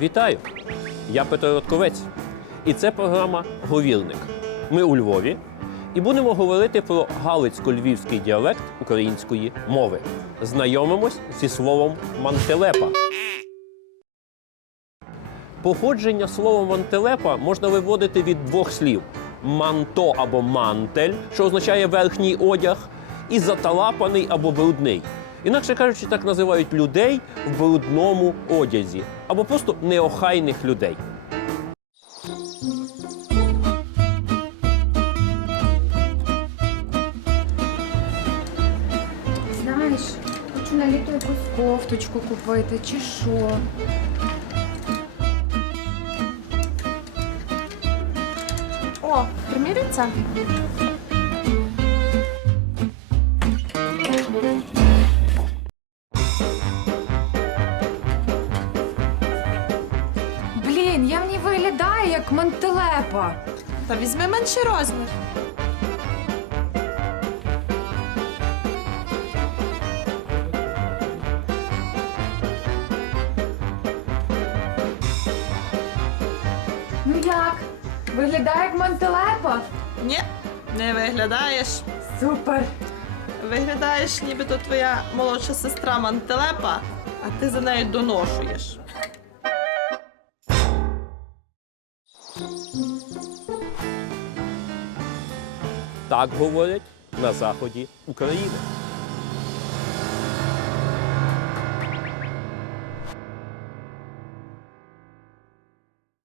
Вітаю! Я Петро Ротковець. І це програма Говірник. Ми у Львові і будемо говорити про галицько-львівський діалект української мови. Знайомимось зі словом мантелепа. Походження слова мантелепа можна виводити від двох слів: манто або мантель, що означає верхній одяг, і заталапаний або брудний. Інакше кажучи, так називають людей в брудному одязі або просто неохайних людей. Знаєш, хочу на літо якусь кофточку купити чи що. О, приміриться? Блін, я в ній виглядаю як мантелепа. Та візьми менший розмір. Ну як? Виглядає як мантелепа? Ні, не виглядаєш. Супер. Виглядаєш, нібито твоя молодша сестра Мантелепа, а ти за нею доношуєш. Так говорять на заході України.